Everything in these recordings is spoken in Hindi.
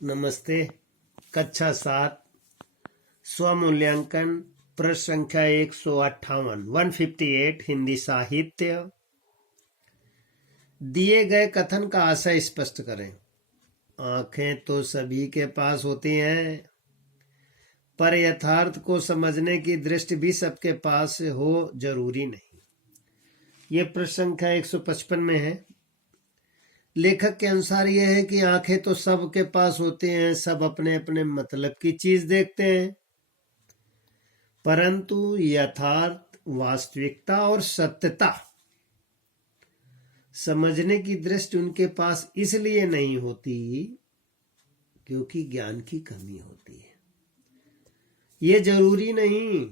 नमस्ते। कक्षा 7 स्वमूल्यांकन प्रश्न संख्या 158 हिंदी साहित्य। दिए गए कथन का आशय स्पष्ट करें। आंखें तो सभी के पास होती हैं, पर यथार्थ को समझने की दृष्टि भी सबके पास हो जरूरी नहीं। ये प्रश्न संख्या 155 में है। लेखक के अनुसार यह है कि आंखें तो सबके पास होती हैं, सब अपने अपने मतलब की चीज देखते हैं, परंतु यथार्थ, वास्तविकता और सत्यता समझने की दृष्टि उनके पास इसलिए नहीं होती क्योंकि ज्ञान की कमी होती है। ये जरूरी नहीं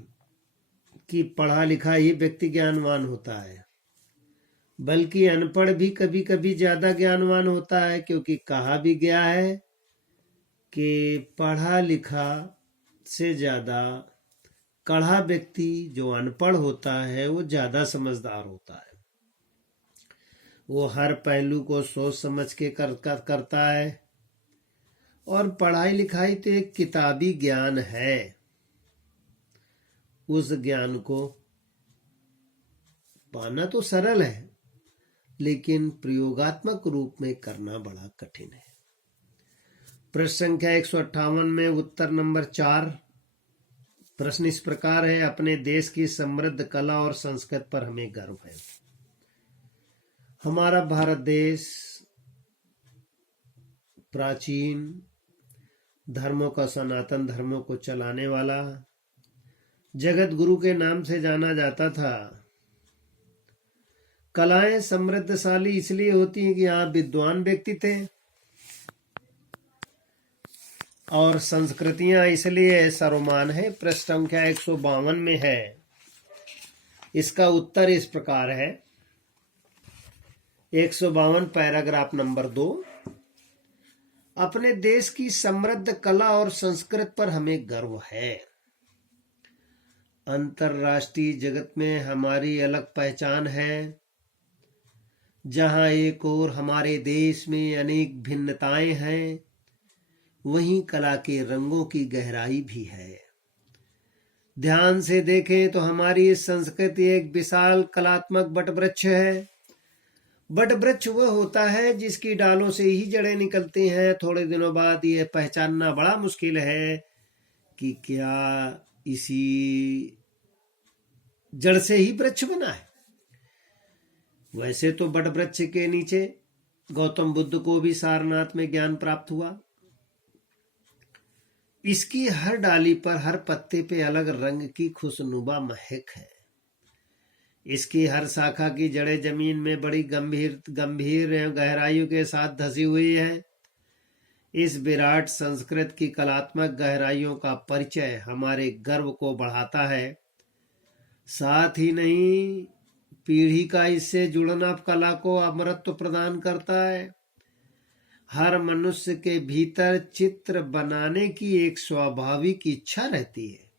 कि पढ़ा लिखा ही व्यक्ति ज्ञानवान होता है, बल्कि अनपढ़ भी कभी कभी ज्यादा ज्ञानवान होता है, क्योंकि कहा भी गया है कि पढ़ा लिखा से ज्यादा कढ़ा व्यक्ति जो अनपढ़ होता है वो ज्यादा समझदार होता है। वो हर पहलू को सोच समझ के करता है, और पढ़ाई लिखाई तो एक किताबी ज्ञान है। उस ज्ञान को पाना तो सरल है, लेकिन प्रयोगात्मक रूप में करना बड़ा कठिन है। प्रश्न संख्या 158 में उत्तर नंबर 4। प्रश्न इस प्रकार है। अपने देश की समृद्ध कला और संस्कृति पर हमें गर्व है। हमारा भारत देश प्राचीन धर्मों का, सनातन धर्मों को चलाने वाला जगत गुरु के नाम से जाना जाता था। कलाएं समृद्धशाली इसलिए होती हैं कि यहाँ विद्वान व्यक्ति थे, और संस्कृतियां इसलिए सर्वमान है। प्रश्न संख्या 152 में है। इसका उत्तर इस प्रकार है। 152 पैराग्राफ नंबर 2। अपने देश की समृद्ध कला और संस्कृति पर हमें गर्व है। अंतरराष्ट्रीय जगत में हमारी अलग पहचान है। जहां एक ओर हमारे देश में अनेक भिन्नताएं हैं, वहीं कला के रंगों की गहराई भी है। ध्यान से देखें तो हमारी संस्कृति एक विशाल कलात्मक वटवृक्ष है। वटवृक्ष वह होता है जिसकी डालों से ही जड़ें निकलती हैं। थोड़े दिनों बाद यह पहचानना बड़ा मुश्किल है कि क्या इसी जड़ से ही वृक्ष बना है। वैसे तो वटवृक्ष के नीचे गौतम बुद्ध को भी सारनाथ में ज्ञान प्राप्त हुआ। इसकी हर डाली पर, हर पत्ते पे अलग रंग की खुशनुमा महक है। इसकी हर शाखा की जड़ें जमीन में बड़ी गंभीर गहराइयों के साथ धसी हुई है। इस विराट संस्कृत की कलात्मक गहराइयों का परिचय हमारे गर्व को बढ़ाता है। साथ ही नहीं, पीढ़ी का इससे जुड़ना कला को अमरत्व प्रदान करता है। हर मनुष्य के भीतर चित्र बनाने की एक स्वाभाविक इच्छा रहती है।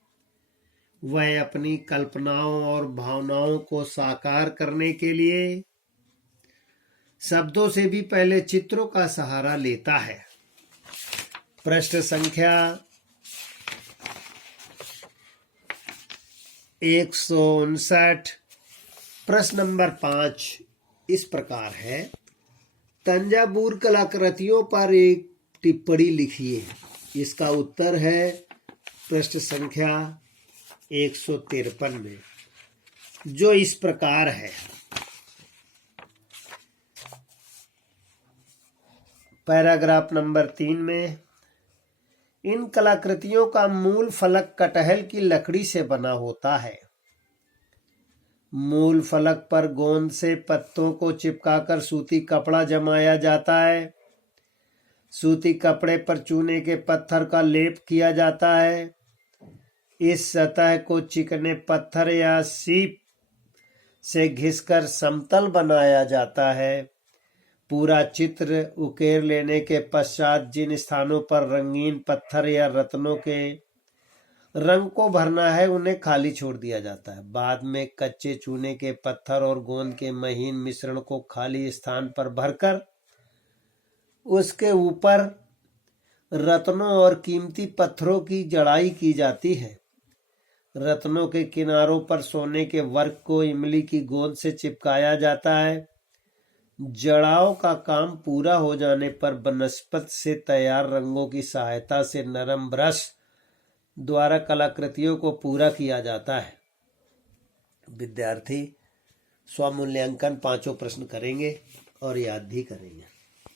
वह अपनी कल्पनाओं और भावनाओं को साकार करने के लिए शब्दों से भी पहले चित्रों का सहारा लेता है। प्रश्न संख्या 159। प्रश्न नंबर 5 इस प्रकार है। तंजावुर कलाकृतियों पर एक टिप्पणी लिखिए। इसका उत्तर है प्रश्न संख्या 153 में, जो इस प्रकार है। पैराग्राफ नंबर 3 में, इन कलाकृतियों का मूल फलक कटहल की लकड़ी से बना होता है। मूल फलक पर गोंद से पत्तों को चिपकाकर सूती कपड़ा जमाया जाता है। सूती कपड़े पर चूने के पत्थर का लेप किया जाता है। इस सतह को चिकने पत्थर या सीप से घिसकर समतल बनाया जाता है। पूरा चित्र उकेर लेने के पश्चात जिन स्थानों पर रंगीन पत्थर या रत्नों के रंग को भरना है, उन्हें खाली छोड़ दिया जाता है। बाद में कच्चे चूने के पत्थर और गोंद के महीन मिश्रण को खाली स्थान पर भरकर उसके ऊपर रत्नों और कीमती पत्थरों की जड़ाई की जाती है। रत्नों के किनारों पर सोने के वर्क को इमली की गोंद से चिपकाया जाता है। जड़ाओं का काम पूरा हो जाने पर बनस्पत से तैयार रंगों की सहायता से नरम ब्रश द्वारा कलाकृतियों को पूरा किया जाता है। विद्यार्थी स्वमूल्यांकन 5 प्रश्न करेंगे और याद भी करेंगे।